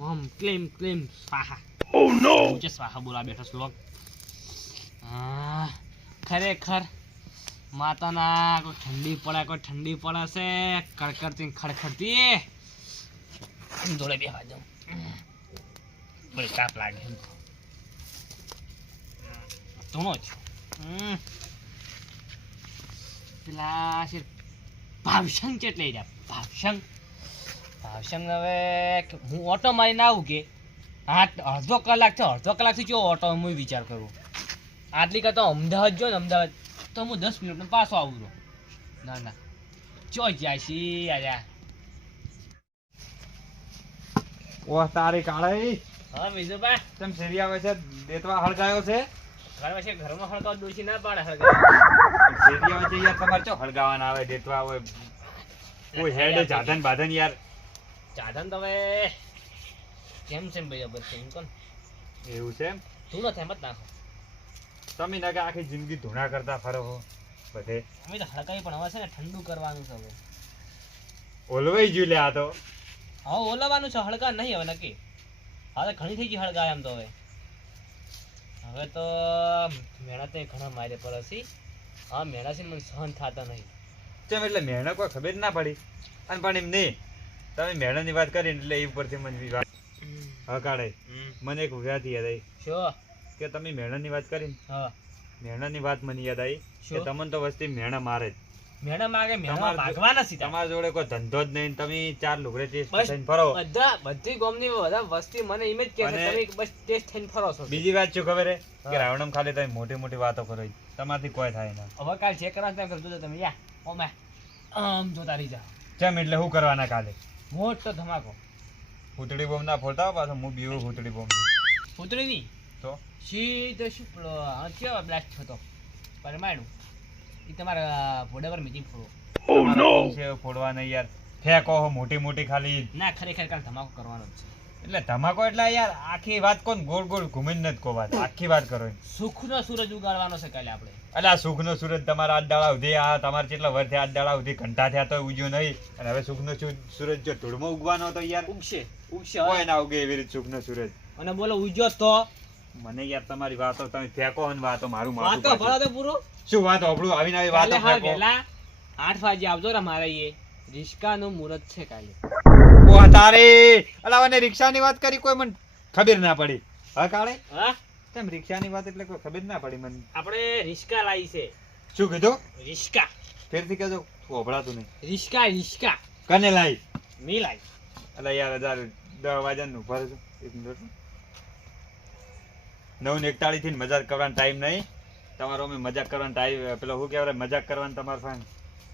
ઓમ ક્લેમ ક્લેમ સ્વાહા. Oh no! હું જે સ્વાહા બોલા બેઠો શ્લોક. ખરેખર માતાના કોઈ ઠંડી પડે છે કડકડતી ખડખડતી દોડે બે વાજો બળી તાપ લાગે ધૂણો જ પેલા છે ભાવશંગ ચેટલે જા ભાવશંગ હવે હું ઓટો મારીને આવું કે અડધો કલાકથી જો ઓટો હું વિચાર કરું આટલી કરતા અમદાવાદ જો ને અમદાવાદ તો હું 10 મિનિટમાં પાછો આવું છું ના ચો જાય છી આયા ઓ તારી કાળાઈ હા વિજુબા તમ શેરી આવે છે દેતવા હળગાયો છે ઘરમાં હળગાવ દોશી ના પાડે શેરી આવે છે યાર તમારે ચો હળગાવાના આવે દેતવા આવે કોઈ હેડ જાધન બાધન યાર ચાધન તો હવે કેમ છે બરાબર છે એમ કોણ એવું છે તું નથી એમ જ નાખો તમે ના કે આખી જિંદગી ધૂણા કરતા ફરો હો બધે અમે તો હળગાવી પણ હવે છે ને ઠંડુ કરવાનું છે હવે ઓલવાઈ ગયું લે આ તો હવે ઓલવાનું છે હળગા નહીં હવે નક્કી હવે ઘણી થઈ ગઈ હળગા એમ તો હવે તો મહેનત ઘણા મારે પડે હા મહેનત મને સહન થતા નહીં કેમ એટલે મહેનત કોઈ ખબર ના પડી અને પણ એમ નહીં તમે મહેનત ની વાત કરી એટલે એ ઉપરથી મને વાત હકાડે મને એક વ્યાથી યાદ આવી શું કે તમે મહેનત ની વાત કરી હા મહેનત ની વાત મને યાદ આવી કે તમને તો વસ્તી મહેનત મારે જ મહેનત માગે મહેનત ભાગવા નથી તમારા જોડે કોઈ ધંધો જ નહીં તમે ચાર લુગડે ટેસ્ટ થઈને ફરો બધી ગામની બધા વસ્તી મને ઇમેજ કે છે તમે બસ ટેસ્ટ થઈને ફરો છો બીજી વાત શું ખબર હે કે રાવણમ ખાલી તમે મોટી મોટી વાતો કરો તમારથી કોઈ થાય ના હવે કાલ ચેક કરવા ત્યાં કરજો તમે યા ઓમે આમ જોતા રહી જાઓ કેમ એટલે શું કરવાના કાલે મોટો ધમાકો ભૂતળી બોમ્બ ના ફોડતા પાછો હું બીવું ભૂતળી બોમ્બ ભૂતળી ની તો સીધો શું કેવા બ્લાસ્ટ થતો પરમાણુ એ તમારા ભોડા પર મીટિંગ ફોડો ઓ નો ફોડવા નહીં યાર ફેંકો મોટી મોટી ખાલી ના ખરેખર કાલ ધમાકો કરવાનો જ છે એટલે ધમાકો એટલે યાર આખી વાત કોણ ગોળ ગોળ ઘૂમીને નથી કો વાત આખી વાત કરો સુખનો સૂરજ ઉગાડવાનો છે કાલે આપણે એટલે આ સુખનો સૂરજ તમારા 8 દાડા સુધી આ તમારે કેટલા વર્ષથી 8 દાડા સુધી ઘંટા થયા તો ઉગ્યો નહીં અને હવે સુખનો સૂરજ જો ધૂળમાં ઉગવાનો તો યાર ઉગશે કોઈ ના ઉગે એવી રીતે સુખનો સૂરજ અને બોલો ઉજ્યો તો મને યાર તમારી વાતો તમે ફેંકો અને વાતો મારું માથું વાતો ભરો તો પૂરો શું વાત હોબળું આવીને આવી વાતો કાલે હા ફેંકો વેલા 8 વાગે આવજો રે મારે એ રિસ્કાનું મુહૂર્ત છે કાલે ઓ તારે અલાવાને રિક્ષાની વાત કરી કોઈ મને ખબર ના પડી હા કાળે હા તેમ રિક્ષાની વાત એટલે કોઈ ખબર ના પડી મને આપણે રિસ્કા લાવી છે શું કીધું રિસ્કા ફેરથી કહેજો હોબળાતું નહીં રિસ્કા કને લાઈ મી લાવી અલા યાર 10 વાગ્યાનું ભરે છો 1 મિનિટ 9:41 થી મજાક કરવાનો ટાઈમ નહીં તમારો અમે મજાક કરવાનો ટાઈમ પેલો શું કહેવાય મજાક કરવાનો તમારો ફાઈન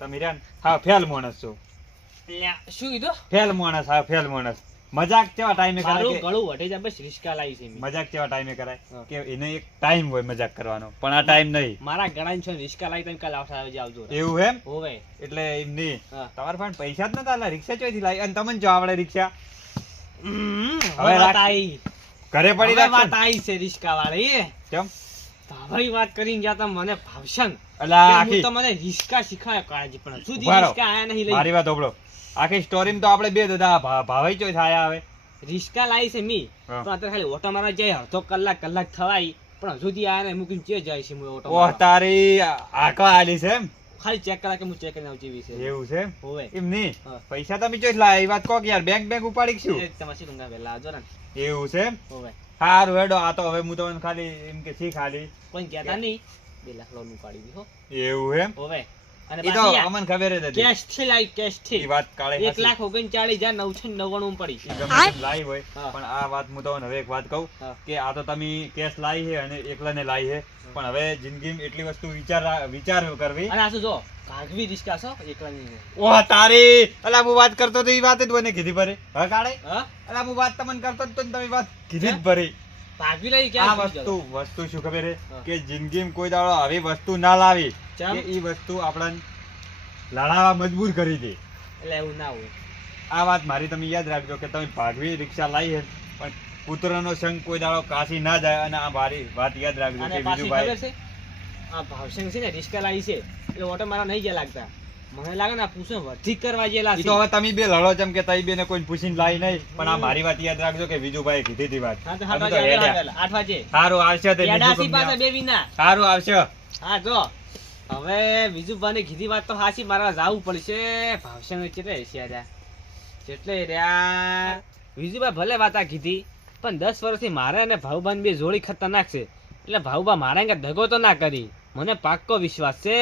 તમે હિરાન હા ફેલ માણસ છો શું કીધું ફેલ માણસ હા ફેલ માણસ મજાક કેવા ટાઈમે કરાય કે ગળું વઢે જાય બસ રિસ્કા લાવી છે મજાક કેવા ટાઈમે કરાય કે એને એક ટાઈમ હોય મજાક કરવાનો પણ આ ટાઈમ નહીં મારા ગળાની છે રિસ્કા લાવી તમે કાલ આવજો એવું એમ હોવે એટલે એમ નહીં હા. તમારા પાસે પૈસા જ નતા આલા રિક્ષા ચોથી લાવી અને તમને જો આવડે રિક્ષા હવે વાત આવી ઘરે પડી હવે વાત રાખો આવી છે રિસ્કા વાળી કેમ ભાઈ વાત કરીને ગયા તા મને ભાવશંગ અલા હું આખી તો મને રિસ્કા શીખવાય કાળજી પણ સુધી ઉભા રહો. રિસ્કા આયા નહીં લઈ મારી વાત હોબળો આખી સ્ટોરીમાં તો આપણે બે દાદા ભાવાઈ ચોય થાયા આવે રિસ્કા લાવી છે મી હા. તો અત્યારે ખાલી ઓટો મારવા જાય અડધો કલાક થવાય પણ સુધી આયા ને મૂકીને ચે જાય છે હું ઓટો ઓહ મારવા. તારી આકવા આલી છે એમ ખાલી ચેક કરા કે હું ચેક કરીને આવજી વિશે એવું છે એમ? હોવે એમ નહીં હા. પૈસા તમે ચોય લાય એ વાત કહો કે યાર બેંક ઉપાડી છું એ તમારે શું ગંગા વેલા આવજો ને એવું છે એમ? હોવે હારું હેડો આ તો હવે હું તમને ખાલી એમ કે શી ખાલી કોઈ કહેતા નહીં 2 લાખ લોન ઉપાડી દી હો એવું એમ હોવે અને એ તો પાછી અમને ખબર જ હતી કેશ થી લાવી કેશ થી ઈ વાત કાળે 1,39,999 પડી લાઈ હોય હા. પણ આ વાત હું તમને હવે એક વાત કહું હા. કે આ તો તમે કેસ લાઈ છે અને એકલાને લાઈ છે પણ હવે જિંદગીમાં એટલી વસ્તુ વિચાર કરવી અને આ શું જો ભાગવી રિસ્કા છો એકલાની ઓહ તારી અલા હું વાત કરતો તો એ વાત જ મને કીધી ભરે હા કાળે હા અલા હું વાત તમને કરતો તો તમે વાત કીધી જ ભરી ભાગવી લઈ આ ક્યાં વસ્તુ શું ખબર હે હા. કે જિંદગીમાં કોઈ દાડો આવી વસ્તુ ના લાવી ચમ? કે ઈ વસ્તુ આપણને લડાવા મજબૂર કરી દે એટલે એવું ના હોય આ વાત મારી તમે યાદ રાખજો કે તમે ભાગવી રિક્ષા લાવી છે પણ પુત્રનો સંગ કોઈ દાડો કાશી ના જાય અને આ મારી વાત યાદ રાખજો અને કે પાછી બીજું ખબર ભાઈ છે આ ભાવસંગ છે ને રિસ્કા લાવી છે એટલે ઓટો મારા નહીં જાય લાગતા મને લાગે ને આ પૂછો વધી કરવા જેલા ઈ તો હવે તમે બે લડો જેમ કે તઈ બેને કોઈ પૂછીને લાઈ નહીં, પણ આ મારી વાત યાદ રાખજો કે વિજુભાઈ કીધી હતી વાત. હા તો અમે 8 તો વાગે હેડ્યા. આવેલા, 8 વાગે સારું આવશે તે બીજું યાદાસી પાસે કંપની. બે વિના સારું આવશે. હા જો હવે વિજુભાઈને કીધી વાત તો હાચી, મારા જાવું પડશે. ભાવસંગ કેટલે છે રહ્યા કેટલે રહ્યા વિજુભાઈ ભલે વાત આ કીધી, પણ 10 વર્ષથી મારે અને ભાઉબાન બે જોડી ખતરનાક છે, એટલે ભાઉબા મારા અંગે દગો તો ના કરી. મને પાક્કો વિશ્વાસ છે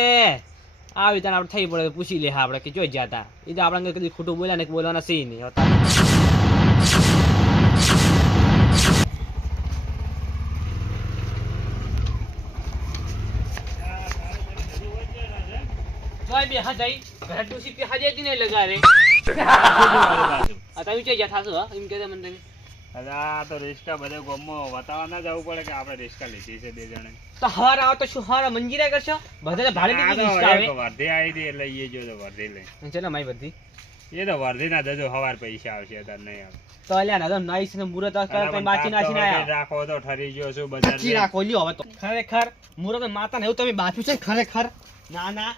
આવી તને આપણે થઈ પડે પૂછી લે આપણે કે જોઈ જતા એ તો આપણે કદી ખોટું બોલ્યા ને બોલવાના સહી નહીં હોતા. જોઈ બે હા જઈ ઘરે ડૂસી પે હાજે જ નહીં લગારે આ તમે જોઈ જા થાસો એમ કહેતા મને તમે અરે આ તો રિસ્કા બધે ગોમમાં વતાવા ના જવું પડે કે આપણે રિસ્કા લીધી છે બે જણે. તો હવાર આવો તો શું હવાર મંજીરા કરશો બધા ભાડે દીધી રિસ્કા આવે વર્ધી આવી હતી એટલે એ જો વર્ધી લઈ. ચલો મારી બધી એ તો વર્ધી ના દેજો હવાર પૈસા આવશે તાર નહીં આવે. તો અલ્યા ના તો નાઈસ ને મુરત કઈ બાચી નાખીને આયા રાખો તો ઠરી ગયો છું બજાર બાચી રાખો લ્યો હવે તો ખરેખર મુરત માતા ને એવું તમે બાચું છે ખરેખર ના ના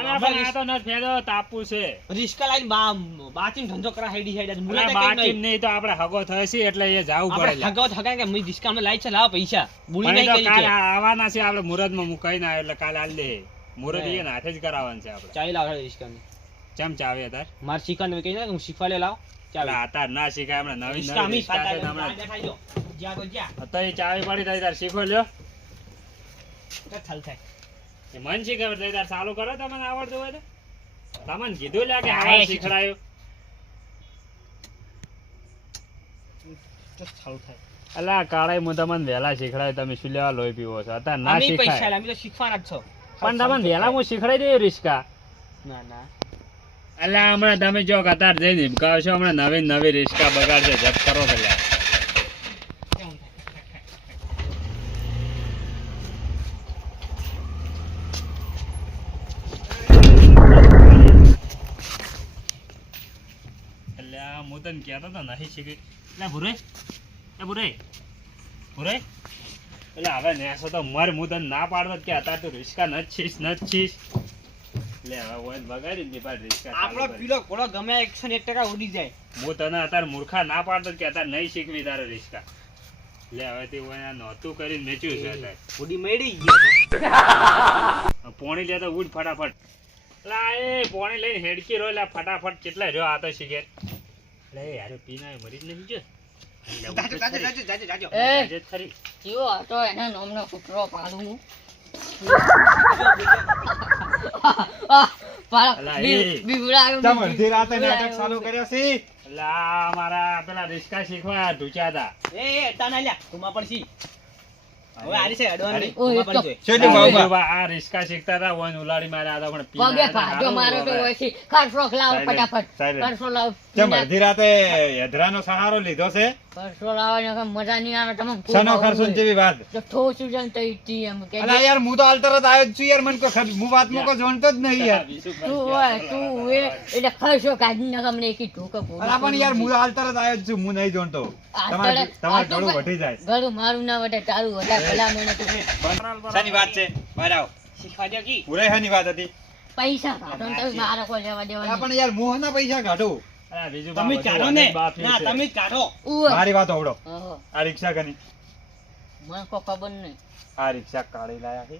આ તો ન ફેદો તાપુ છે. રિસ્કા લાઈન બાચીને ધંધો કરા હેડી હેડી મુરત અલા બાકી નહીં તો આપણે હગો થયો છે એટલે એ જાવું આપણે પડે. હગાવત હગાય કે મે રિસ્કા માં લાઈ છે લાવ પૈસા બુડી પણ એ નહીં તો કરી કાલ છે આવવાના છે આપણે મુહૂર્ત માં મુકાઈને આવ્યો એટલે કાલે આલ દે. મુહૂર્ત એ હાથે જ કરાવવાનું છે આપણે. ચાલી લાવ રિસ્કા ને ચમ ચાવે તાર માર શીખા ને કહી દે હું શીખવા લે લાવ ચાલ આ તાર ના શીખાય હમણાં નવી રિસ્કા નવી મી રિસ્કા છે ખાતા હમણાં. બેઠા જો જ્યાં તો જ્યાં તો એ ચાવી પડી તારી તાર શીખો લ્યો. તો થલ થાય એ મન શીખવે એટલે તાર ચાલુ કરો તમને આવડતું હોય તો. તમને કીધું લ્યા કે હા, આવા એ શીખડાયું. તો થલ થાય અલા કાળાઈ હું તમને વહેલા શીખડાયું તમે શું લેવા લોહી પીવો છો અત્યારે ના અમે પૈસા શીખાય. અમે તો શીખવાના જ છો પણ તમને વહેલા હું શીખડાઈ દઉં રિસ્કા. ના ના અલા હમણાં તમે જો કતાર જઈને હિમકાવશો હમણાં નવી નવી રિસ્કા બગાડશે જપ કરો પેલા. કેવું થાય અલ્યા હું તને કહેતો તો નહીં શીખી. એટલે ભૂરે એ ભૂરે ભૂરે એટલે હવે નેસો તો મર હું તને ના પાડતો જ કે અત્યારે તું રિસ્કા ન છીસ એટલે હવે ઓય બગાડી જ નહીં પાડ રિસ્કા ચાલુ આપણો કરી. પીલો ઘોડો ગમે 101% ઉડી જાય હું તને અત્યારે મૂર્ખા ના પાડતો જ કે અત્યારે નહીં શીખવી તારે રિસ્કા. એટલે હવે તે ઓય નહોતું કરીને મેચ્યું છે અત્યારે. ઉડી મેડી ગયો પોણી લેતો ઉડ ફટાફટ. લા એ પોણી લઈને હેડકી રો લા ફટાફટ કેટલા રહ્યો આ તો શીખે. લે યાર પીના મરી જ નહીં જો. જાજો એ આજે જ ખરી. કેવો હતો એના નામનો કૂતરો પાડું હું અલા, એ. લા મારા પેલા રિસ્કા શીખવા ઢૂંચ્યા હતા. એ તાના લ્યા તુમા પડસી હવે આરી છે અડવાની ઓય, તુમા પડી તો. જોય આ રિસ્કા શીખતા હતા ઓય ઉલાડી માર્યા હતા પણ પગે પીના હતા, ભાગ્યો હારું મારો તો હવે. ઓયથી ખરસો લાવો ફટાફટ silent. ખરસો લાવો કેમ અડધી રાતે યધરાનો સહારો લીધો છે? ખરસો લાવવાની કઈ મજા નહીં આવે તમે શાનો ખર્ચો ને જેવી વાત? તો ઠોસું જન તો ઈટી એમ કે અલા યાર હું તો હાલ તરત આવ્યો જ છું યાર, મને કોઈ હું વાતમાં કોઈ જાણતો જ નહીં યાર. તું હોય તું એ એટલે ખરસો કાઢી નાખ અમને એકી ઢોકે અલા પણ યાર હું હાલ તરત આવ્યો જ છું, હું નહીં જાણતો. તમારે ગળું વધી જાય. ઘરું મારું ના વટે તારું વટા ભલા મને તું શાની વાત છે? બહાર આવો. શીખવા દે કી ઉરાઈ શાની વાત હતી? પૈસા કાઢો ને તમે મારા કોઈ લેવા અલા દેવા પણ યાર મોહના પૈસા કાઢો. અલા, બીજું તમે બાપ કાઢો હતું, ને બાફી ના છે. તમે જ કાઢો ઉવે મારી વાત હોવડો. ઓહો આ રિક્ષા કની? મને કોઈ ખબર નહીં આ રિક્ષા કાઢી લાયા છે.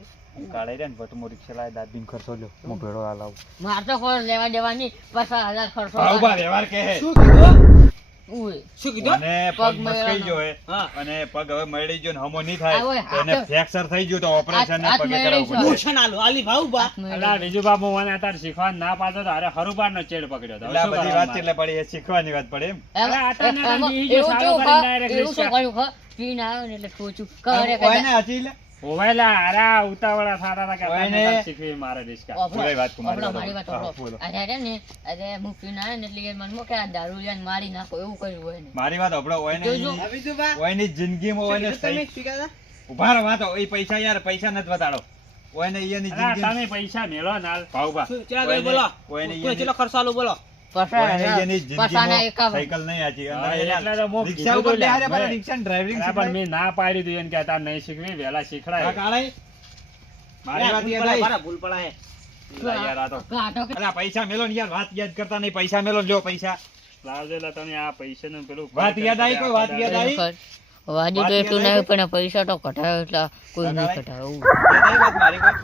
કાઢી રે ને વટમો રિક્ષા લાયા, દાદીને ખર્ચો લ્યો. હું ભેળો હાલ આવું. મારે તો કોઈ લેવા દેવા નહીં 50,000 ખર્ચો ભાઉભા વ્યવહાર કહે છે. શું કીધું ઉવે શું કીધું અને પગ પગ મસ્કાઈ ગયો હે. હા અને પગ હવે મળી ગયો ને હમો નહીં થાય આ હોય, તો એને હાથ- ફ્રેક્ચર થઈ ગયું તો ઓપરેશન ને હાથ પગે મેળવી કરાવવું પડે. ઓશન આલો આલી ભાવ બા અલા, બીજું બાપ હું મને અત્યારે શીખવા ના પાડતો તો અરે હરુબાર નો ચેડ પકડ્યો હતો. એટલે આ શું બધી કરવાનું વાત મારે? એટલે પડી એ શીખવાની વાત પડે એમ. એમ- અલા, આટલા એમ- નાના એમ- બીજો એવું સારો શું કરીને ખા- direct એવું શું રિક્ષા. કર્યું ખા? પીને આવ્યો ને એટલે ઠોચું. કરે ઓય ને હાચી લે. ઓવેલા, અરે ઉતાવળા થતા હતા કે ઓય અત્યારે ને. નતા શીખવી મારે રિક્ષા. ઓભળો, બોલો વાત તમારી, ઓભળો, મારી વાત હા, ઓભળો. બોલો. અરે રે ને, અરે હું પીને આવ્યો ને એટલે યાર મનમાં કે આ દારૂ લઈને મારી નાખો એવું કર્યું હોય ને. મારી વાત હભળો. ઓય ને જોજો. ઈ- આવી જો બા ઓય ની જિંદગીમાં ઓય ને તમે સહી- સ્પીકર ઉભા રહો વાતો. એ પૈસા યાર પૈસા નથી બતાડો. ઓય ને ઈયાની અલા, જિંદગી તમે પૈસા મેલો નાલ. ભાઉભા. ચલા ઓય ને- બોલો ઓય ને કોઈ ઈયાની- ચલો ખર્ચો આલો બોલો ઓય ને ઈયાની પસાના જિંદગીમાં 51. સાયકલ નહીં હાચી. અને હા, એના એટલે તો હું રિક્ષા કીધું ઉપર તો લ્યા, બેહાડ્યા પાછા મેં. રિક્ષાની ડ્રાઇવિંગ અલા, પણ શીખવાય. મેં ના પાડી દીધી એને કે અત્યારે નહીં શીખવી વહેલા શીખડાય. હા, કાળાઈ. મારી વાત યાદ આવી. મારા ભૂલ પડા હે લા યાર આ તો ગાંઠો કે અલા પૈસા મેલો ને યાર વાત યાદ કરતા નહીં પૈસા મેલો ને લ્યો પૈસા લાવજો લા તમે આ પૈસાનું પેલું વાત યાદ આવી કોઈ વાત યાદ આવી વાજી તો એટલું નહીં પણ પૈસા તો કઢાયો એટલે કોઈ નહીં કઢાયું યાદ આવી વાત મારી કોઈ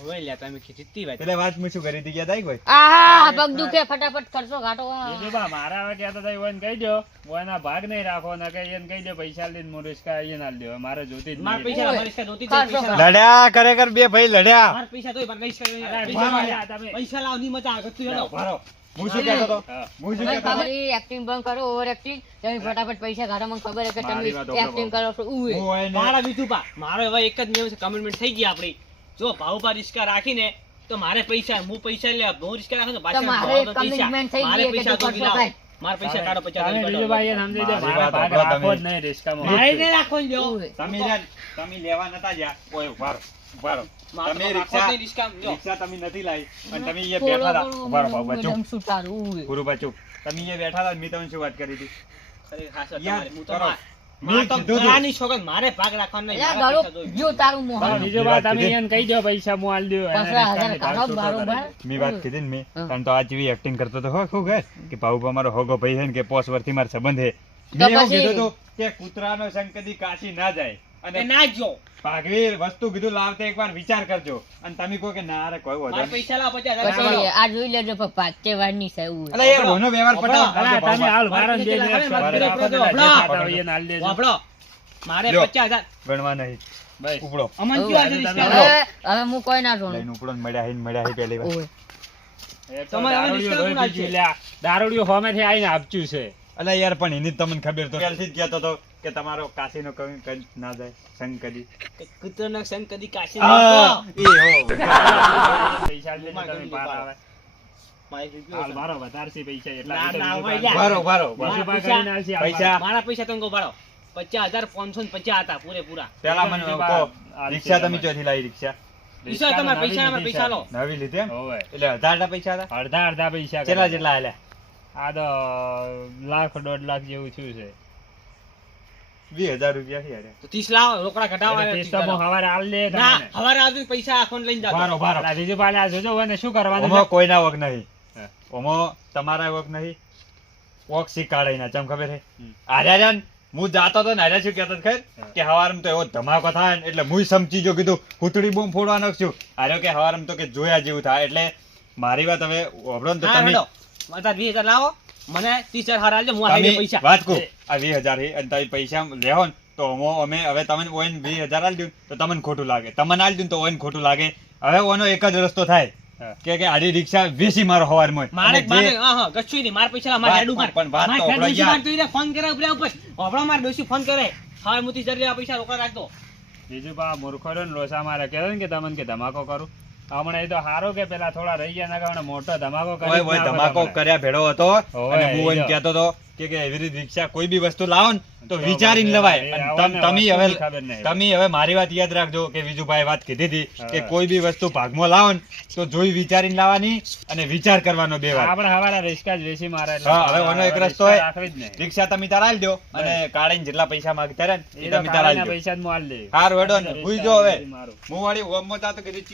ઓવે લ્યા તમે કીધી તી વાત પેલે વાત હું શું કરી હતી યાદ આવી કોઈ આહા પગ દુખે ફટાફટ કરશો ગાંઠો બીજું મારા હવે કહેતા હતા એને કહી દો એના ભાગ નહીં રાખો ને કે એને કહી દો પૈસા લઈને હું રિસ્કા એને આલી દો મારે જોતી જ માર નહીં. પૈસા મારી રિસ્કા જોતી કરશો. પૈસા લડ્યા ખરેખર બે ભાઈ લડ્યા માર પૈસા તોય માર રિસ્કા અરે, પૈસા ભારો લાવ તમે. પૈસા લાવ ની મજા આગળ તું હેલો ભારો હું શું કહેતો હતો હા. હું શું કહેતો હતો એક્ટિંગ બંધ કરો ઓવર એક્ટિંગ તમે ફટાફટ પૈસા કાઢો મને ખબર છે કે મારી તમે વાત સાંભળો. એક્ટિંગ કરો છો ઉવે હું હોય ને મારા વિધુપા મારો હવે એક જ નિયમ છે કમિટમેન્ટ થઈ ગઈ આપણી જો ભાવપા રિસ્કા રાખીને તો મારે પૈસા હું પૈસા લે હું રિસ્કા રાખું તો પાછા તમારે ભાવ તો પૈસા. commitment થઈ મારે ગઈ કે પૈસા તું તો કરશો લાવો. કાંઈ. મારા પૈસા કાઢો પૈસા તમે કાઢો. બીજુભાઈ એને સમજી દો મારી મારા વાત ભાગ સાંભળો રાખવો જ તમે. નહીં રિસ્કામાં. મારે નહીં રાખવાનું લ્યો. ઉવે. તમે લેવા નતા જ્યાં ઓય ભારો ભારો મારે તમે તો રાખવો જ નહીં રિસ્કા લ્યો. રિક્ષા તમે નથી લાવી અને તમે અહીંયા બોલો, બેઠા હતા બોલો, ઉભા રહો બોલો, બાબા ચૂપ એકદમ શું તારું ઉવે. ગુરુબા ચૂપ તમે અહીંયા બેઠા હતા મેં તમને શું વાત કરી હતી ખરેખર હાચો યાર, તમારે. હું તો કરો. માર તો મેં કીધું તું. ઘણાની છોકરી મારે ભાગ રાખવાનો નહીં. અલ્યા મારા ગાળો, પૈસા જોઈએ. જો તારું હા, મોહન બીજુભાઈ વાત તમે કીધી. એને કહી દો પૈસા હું આલી દઉં. એને 50,000 રિસ્કાની ભાગ કાઢો છૂટો બારોબાર. કરે. મેં વાત કીધી ને મેં હા. કારણ તો આ જેવી એક્ટિંગ કરતો તો હો શું કહે કે ભાઉભા મારો હોગો ભાઈ છે ને કે પોસ વર્ષથી મારો સંબંધ છે તો મેં એવું પછી- કીધું હતું કે કૂતરાનો સંગ કદી કાશી ના જાય એ અને ના જો ભાગવી વસ્તુ કીધું લાવતે એકવાર વિચાર કરજો અને તમે કહો કે ના રે કોઈ વાંધો મારા નહીં. પૈસા લાવો 50,000 પછી આ જોઈ લેજો પણ પાંચે વારની છે ઉવે. અલા યાર ઓનો વ્યવહાર પટાવો અલા, તમે હાલ મારે ભારો પૈસા દે લાવે, દે, મારે ભારો પૈસા રાખો, લાવે. જે ખાતા હોય એને આલી દેજો. વાપરો. મારે લ્યો. 50,000 ગણવા નહીં બસ. ઉપડો અમન ઉવે. કયો આજે તમે રિસ્કા લો. લાવો? હવે હું કોઈ ના જોણું લઈને ઉપડો ને મળ્યા હી પહેલી વાર ઉવે. એ તો તમારે હવે દારૂડિયો રિસ્કા લોહી કોણ પીધું, લ્યા. દારૂડિયો હોમેથી આવીને આપચ્યું છે. અલા યાર પણ એની જ તમને ખબર તો પહેલથી જ કહેતો હતો કે તમારો કાશીનો કઈ ના જાય સંગ કદી કૂતરાનો સંગ કદી કાશી હા, નહીં એ હો. પૈસા લઈને તમે બહાર આવે. હાલ ભારો વધારશે પૈસા એટલા ના, લીધે ના, બીજું ભાઈ, ભાગ- ભારો ભારો બીજું ભાગ પૈસા- કરીને આલશે હાલ પૈસા. મારા પૈસા તમે કહો ભાડો 50,550 હતા પૂરેપૂરા. પેલા મને બીજું કહો ભાગ રિક્ષા તમે આલશે ચોથી લાવી રિક્ષા રિક્ષા તમારા નવી પૈસા લીધી પૈસા છે. લો. નવી લીધી એમ હોવે. એટલે 1,000 પૈસા હતા અડધા અડધા પૈસા કેટલા કર્યા. જેટલા આલ્યા આ તો લાખ 1.5 લાખ જેવું થયું છે 20,000 રૂપિયા છે યાર તો 30 લાવો રોકડા ઘટાડવા એટલે ત્રીસ તો હું હવારે આલ દે ના તમને. હવારે આવજો પૈસા આખોને લઈને જાજો. ભારો ભારો અલા, બીજું પાલે આ જોજો હવે ને શું કરવાનું ઓમો છે? કોઈના વક નહીં હા. ઓમો તમારા વક નહીં વક શીખાડે ના ચમ ખબર છે હમ. આર્યા હું જાતો તો ને આર્યા શું કહેતો હતો ખબર હા. કે હવારમાં તો એવો ધમાકો થાય ને એટલે હું સમજી જો કીધું હુતડી બોમ્બ ફોડવા નાખશું આર્યો કે હવારમાં તો કે જોયા જેવું થાય એટલે મારી વાત હવે વાપરો ને તો હા, તમે હેડો. મારા 20,000 લાવો મને 30,000 હારા આલજો, હું આલી દઉં તમે પૈસા. વાત કહું આ 20,000 છે અને તમે પૈસા લેવો ને તો અમે હવે તમને ઓઈને 20,000 આલી દઉં તો તમને ખોટું લાગે તમને આલી દઉં તો ઓઈને ખોટું લાગે હવે ઓનો એક જ રસ્તો થાય હા. કે આડી રિક્ષા વેચી મારો હવારમાં મારે અને જે- હા હા કશું નહીં મારા પૈસા લાવો, મારે વાત હેડું માર. પણ વાત તો મારે હેડ આપણે ડોશી યાર. માર તો ઈને ફોન કરે ઉપરે ઉપર હોભળો માર ડોશી ફોન કરે હવે મુતી જરી આ પૈસા રોકડા રાખજો. બીજું પા મૂર્ખો રહ્યો ને લોસા મારે કહેવાય ને કે તમને કે ધમાકો કરું હમણાં એ તો હારો કે પેલા થોડા રહી ગયા ના કારણે મોટો ધમાકો કરી ઓય જ ઓય નાખો ધમાકો તમને. કર્યા ભેળો હતો ઓય, અને હું એને એ જો. કહેતો હતો કે એવી રીતે રિક્ષા કોઈ બી વસ્તુ લાવો ને તો તો વિચારીને બાપરે, લવાય એ અને આવવાને તમે વસ્તુની હવે ખબર નહીં. તમે હવે મારી વાત યાદ રાખજો કે વિજુભાઈ વાત કીધી હતી કે હા. કોઈ બી વસ્તુ ભાગમાં લાવો ને તો જોઈ વિચારીને લાવવાની અને વિચાર કરવાનો બે વાર આપણે હવારે રિસ્કા જ વેચી મારે એટલે હા, હવે ઓનો એક રિસ્કા રસ્તો હોય. રાખવી જ નહીં. રિક્ષા તમે તાર આલી દો અને કાઢીને જેટલા પૈસા માંગતા રહે ને એ એ તો તમે તાર આલી કાળાના દો પૈસા જ હું આલી દઈશ. હારું હેડો ને રિસ્કા હુઈ જો હવે મારું. હું વાળી ઓમમાં તા તો કીધું